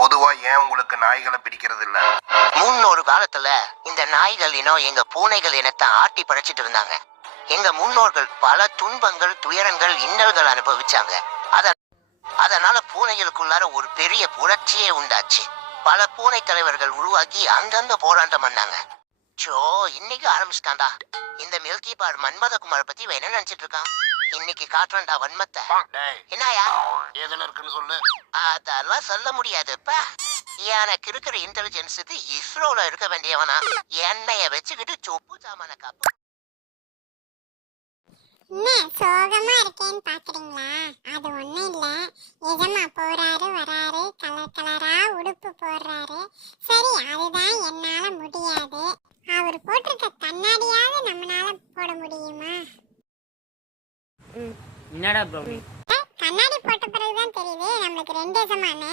பொதுவா ஏன் உங்களுக்கு நாய்களை பிடிக்கிறது இல்ல? முன்னொரு காலத்துல இந்த நாய்கள் இனம் எங்க பூனைகள் இனத்தை ஆட்டி படைச்சிட்டு இருந்தாங்க. எங்க முன்னோர்கள் பல துன்பங்கள், துயரங்கள், இன்னல்கள் அனுபவிச்சாங்க. அதனால பூனைகளுக்குள்ளார ஒரு பெரிய புரட்சியே உண்டாச்சு. பல பூனை தலைவர்கள் உருவாக்கி அங்கங்க போராட்டம் பண்ணாங்க. இன்னைக்கு ஆரம்பிச்சிட்டான்டா. இந்த மில்கி பார் மன்மதகுமார பத்தி என்ன நினைச்சிட்டு இருக்கான்? இன்னைக்கு காட்டுறா வன்மத்தை. என்னயா எதுல இருக்குன்னு சொல்லு. அதெல்லாம் சொல்ல முடியாதுப்பா. எனக்கு இருக்கிற இன்டெலிஜென்ஸுக்கு இஸ்ரோல இருக்க வேண்டியவனா எண்ணெய வச்சுக்கிட்டு சொப்பு சாமான காப்பு. என்ன சோகமா இருக்கேன்னு பாக்குறீங்களா? அது ஒண்ணும் இல்ல. எஜமா போறாரு வராரு, கலர் கலரா உடுப்பு போடுறாரு. சரி, அதுதான் என்னால முடியாது. அவர் போட்டிருக்க கண்ணாடியாவது நம்மளால போட முடியுமா? என்னடா ப்ரோ, கண்ணாடி போட்ட பிறகுதான் தெரியுது நம்மளுக்கு 2 எஜமான்னு.